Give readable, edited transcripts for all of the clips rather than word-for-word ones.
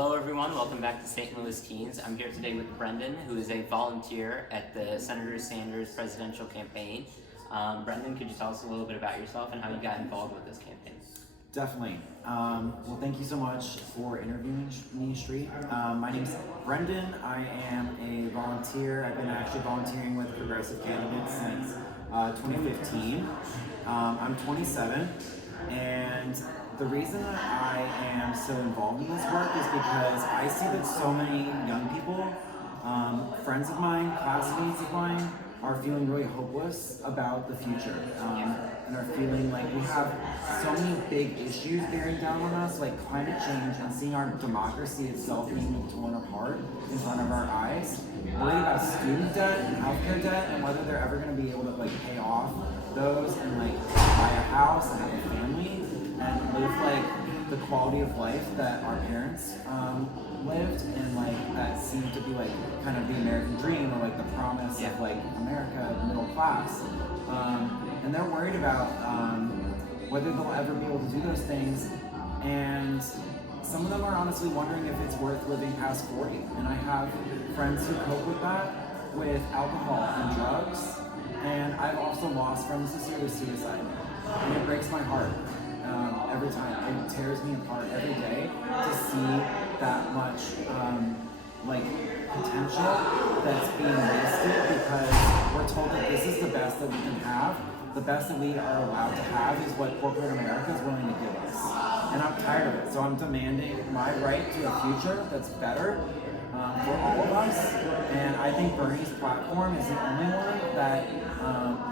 Hello everyone, welcome back to St. Louis Teens. I'm here today with Brendan, who is a volunteer at the Senator Sanders presidential campaign. Brendan, could you tell us a little bit about yourself and how you got involved with this campaign? Definitely. Well, thank you so much for interviewing me, Sri. My name's Brendan. I am a volunteer. I've been actually volunteering with progressive candidates since 2015. I'm 27, and the reason that I am so involved in this work is because I see that so many young people, friends of mine, classmates of mine, are feeling really hopeless about the future, and are feeling like we have so many big issues bearing down on us, like climate change and seeing our democracy itself being torn apart in front of our eyes. Worried about student debt and healthcare debt and whether they're ever going to be able to pay off those and buy a house and have a family and live the quality of life that our parents lived, and that seemed to be kind of the American dream, or the promise of America middle class. And they're worried about whether they'll ever be able to do those things, and some of them are honestly wondering if it's worth living past 40. And I have friends who cope with that with alcohol and drugs, and I've also lost friends this year to suicide, and it breaks my heart. Every time. It tears me apart every day to see that much potential that's being wasted because we're told that this is the best that we can have. The best that we are allowed to have is what corporate America is willing to give us. And I'm tired of it. So I'm demanding my right to a future that's better for all of us. And I think Bernie's platform is the only one that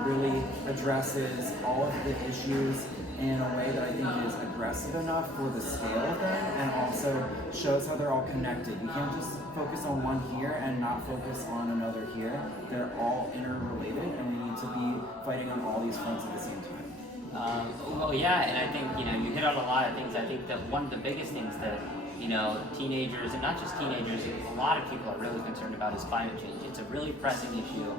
really addresses all of the issues in a way that I think is aggressive enough for the scale of them, and also shows how they're all connected. We can't just focus on one here and not focus on another here. They're all interrelated, and we need to be fighting on all these fronts at the same time. Well, yeah, and I think, you hit on a lot of things. I think that one of the biggest things that, teenagers, and not just teenagers, a lot of people are really concerned about is climate change. It's a really pressing issue.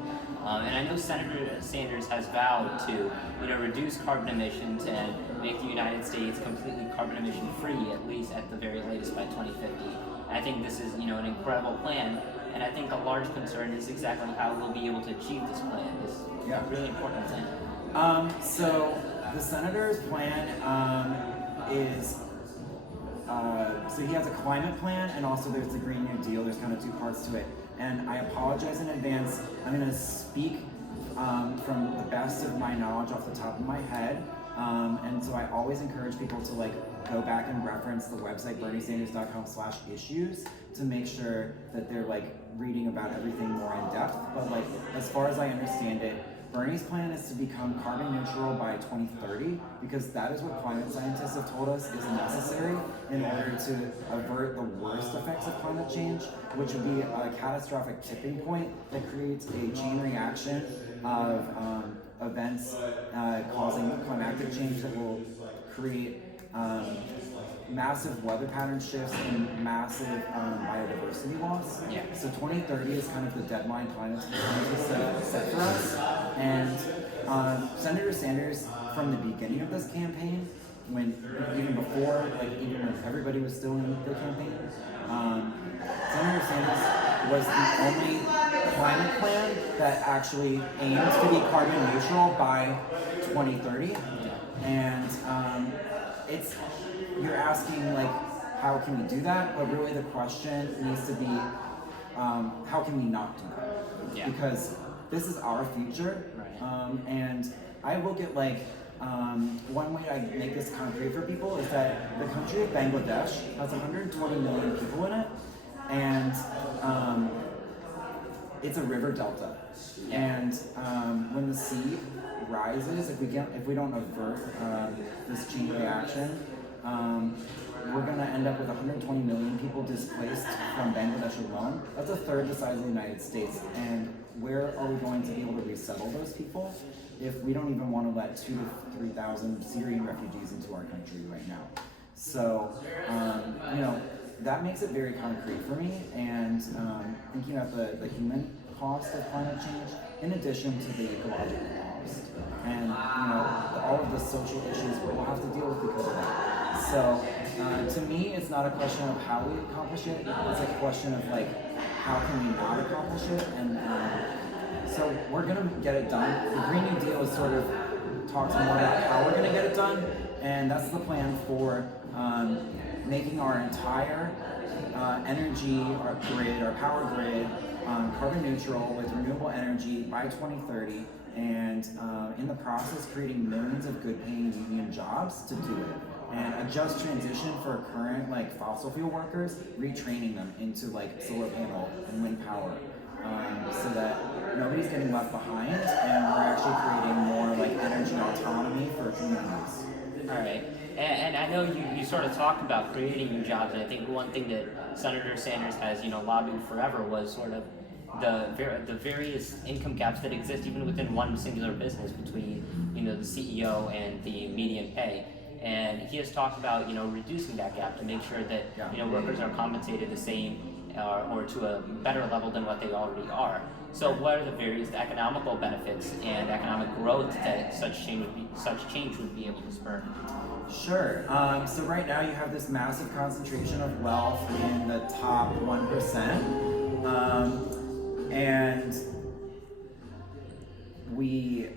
And I know Senator Sanders has vowed to, reduce carbon emissions and make the United States completely carbon emission free, at least at the very latest by 2050. And I think this is, an incredible plan. And I think a large concern is exactly how we'll be able to achieve this plan. It's a really important thing. So the senator's plan is, so he has a climate plan, and also there's the Green New Deal. There's kind of two parts to it. And I apologize in advance. I'm going to speak from the best of my knowledge off the top of my head. And so I always encourage people to go back and reference the website berniesanders.com/issues to make sure that they're reading about everything more in depth. But as far as I understand it, Bernie's plan is to become carbon neutral by 2030, because that is what climate scientists have told us is necessary in order to avert the worst effects of climate change, which would be a catastrophic tipping point that creates a chain reaction of events causing climatic change that will create massive weather pattern shifts and massive biodiversity loss. Yeah. So 2030 is kind of the deadline climate scientists set for us. And Senator Sanders, from the beginning of this campaign, even before, even when everybody was still in the campaign, Senator Sanders was the only climate plan that actually aimed to be carbon neutral by 2030. And you're asking how can we do that? But really the question needs to be, how can we not do that? Yeah. Because this is our future. Right. And I look at one way I make this concrete for people is that the country of Bangladesh has 120 million people in it, and it's a river delta. And when the sea rises, if we don't avert this chain reaction, we're going to end up with 120 million people displaced from Bangladesh alone. That's a third the size of the United States. And where are we going to be able to resettle those people if we don't even want to let 2,000 to 3,000 Syrian refugees into our country right now? So, that makes it very concrete for me. And thinking about the human cost of climate change, in addition to the ecological cost, and all of the social issues we'll have to deal with because of that. So To me, it's not a question of how we accomplish it. It's a question of like, how can we not accomplish it? And so we're gonna get it done. The Green New Deal is sort of talks more about how we're gonna get it done, and that's the plan for making our entire energy, our grid, our power grid, carbon neutral with renewable energy by 2030, and in the process creating millions of good-paying union jobs to do it. And a just transition for current like fossil fuel workers, retraining them into like solar panel and wind power, so that nobody's getting left behind, and we're actually creating more like energy autonomy for communities. All right. And I know you sort of talked about creating new jobs, and I think one thing that Senator Sanders has, lobbied forever was sort of the various income gaps that exist even within one singular business between, the CEO and the median pay. And he has talked about, reducing that gap to make sure that, workers are compensated the same or to a better level than what they already are. So what are the various economical benefits and economic growth that such change would be able to spur? Sure. So right now you have this massive concentration of wealth in the top 1%. And we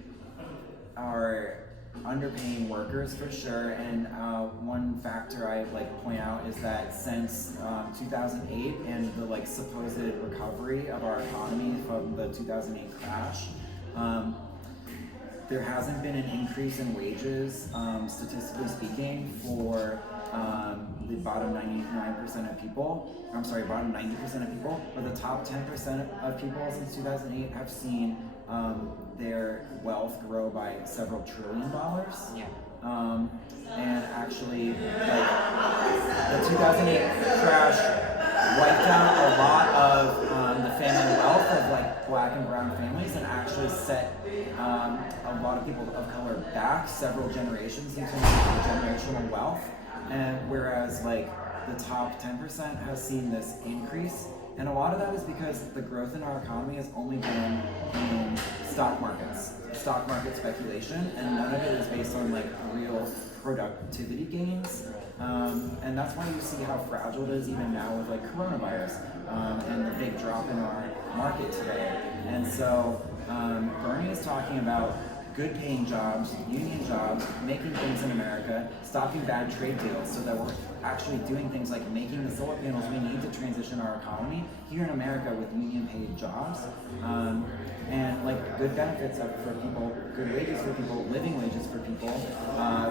are underpaying workers for sure, and one factor I point out is that since 2008 and the supposed recovery of our economy from the 2008 crash, there hasn't been an increase in wages, statistically speaking, for the bottom 99% of people. I'm sorry, bottom 90% of people, but the top 10% of people since 2008 have seen their wealth grow by several $1 trillion. Yeah. And actually, the 2008 crash wiped out a lot of the family wealth of Black and brown families, and actually set a lot of people of color back several generations into generational wealth. And whereas the top 10% has seen this increase, and a lot of that is because the growth in our economy has only been in stock market speculation, and none of it is based on real productivity gains. And that's why you see how fragile it is even now with coronavirus and the big drop in our market today. And so Bernie is talking about good paying jobs, union jobs, making things in America, stopping bad trade deals so that we're actually doing things like making the solar panels we need to transition our economy here in America with union paid jobs, and good benefits for people, good wages for people, living wages for people,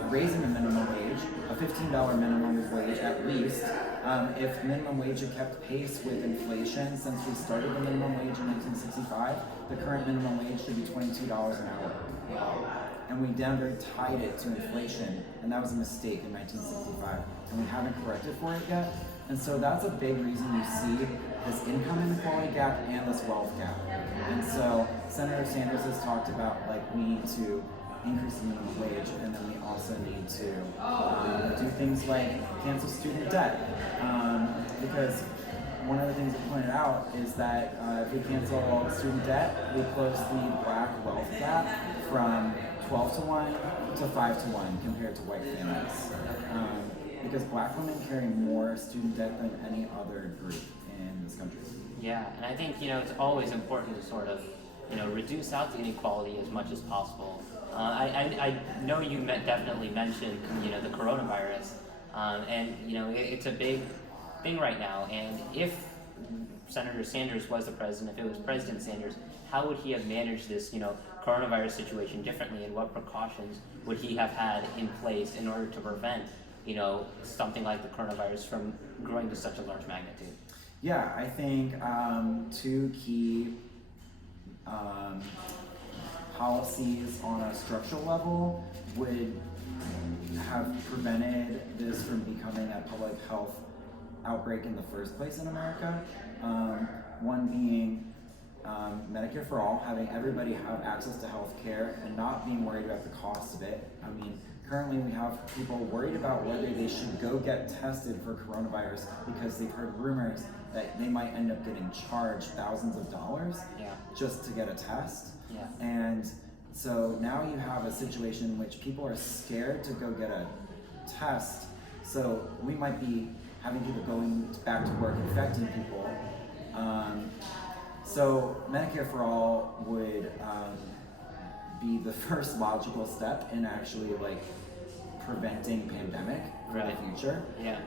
raising the minimum wage, a $15 minimum wage at least. If minimum wage had kept pace with inflation since we started the minimum wage in 1965, the current minimum wage should be $22 an hour. And we never tied it to inflation, and that was a mistake in 1965, and we haven't corrected for it yet. And so that's a big reason you see this income inequality gap and this wealth gap. And so Senator Sanders has talked about we need to increase the minimum wage, and then we also need to do things like cancel student debt, because one of the things we pointed out is that if we cancel student debt, we close the Black wealth gap from 12 to 1 to 5 to 1 compared to white families. Because Black women carry more student debt than any other group in this country. Yeah, and I think, it's always important to sort of, reduce out the inequality as much as possible. I know you definitely mentioned, the coronavirus, and, it's a big thing right now. And if Senator Sanders was the president, if it was President Sanders, how would he have managed this, coronavirus situation differently, and what precautions would he have had in place in order to prevent, something like the coronavirus from growing to such a large magnitude? Yeah, I think two key policies on a structural level would have prevented this from becoming a public health outbreak in the first place in America. One being Medicare for all, having everybody have access to health care and not being worried about the cost of it. I mean, currently we have people worried about whether they should go get tested for coronavirus because they've heard rumors that they might end up getting charged thousands of dollars just to get a test. Yeah. And so now you have a situation in which people are scared to go get a test So we might be having people going back to work infecting people. So Medicare for All would be the first logical step in actually like preventing pandemic for Right. the future. Yeah.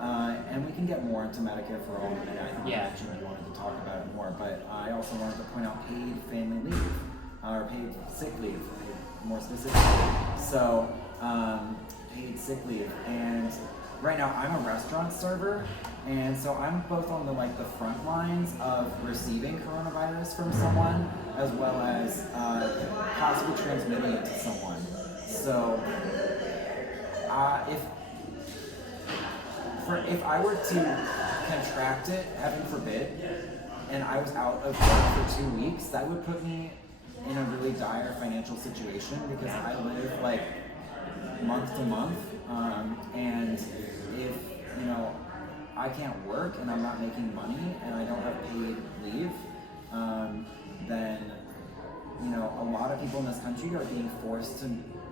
And we can get more into Medicare for All in a minute. I think you Yeah. mentioned you wanted to talk about it more, but I also wanted to point out paid family leave, or paid sick leave, more specifically. So, paid sick leave. And right now I'm a restaurant server, and so I'm both on the like the front lines of receiving coronavirus from someone, as well as possibly transmitting it to someone. So, if I were to contract it, heaven forbid, and I was out of work for 2 weeks, that would put me in a really dire financial situation because I live like month to month, and if I can't work and I'm not making money and I don't have paid leave, then a lot of people in this country are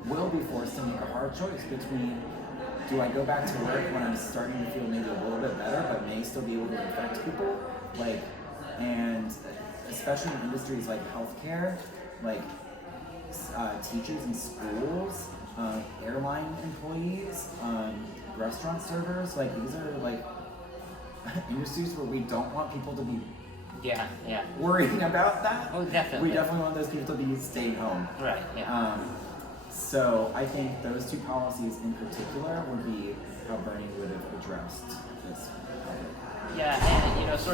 will be forced to make a hard choice between, do I go back to work when I'm starting to feel maybe a little bit better but may still be able to infect people, and especially in industries like healthcare, like teachers in schools, airline employees, restaurant servers, these are industries where we don't want people to be Yeah. worrying about that. Oh, definitely. We definitely want those people to be staying home. Right. Yeah. So I think those two policies in particular would be how Bernie would have addressed this topic. Yeah, and sort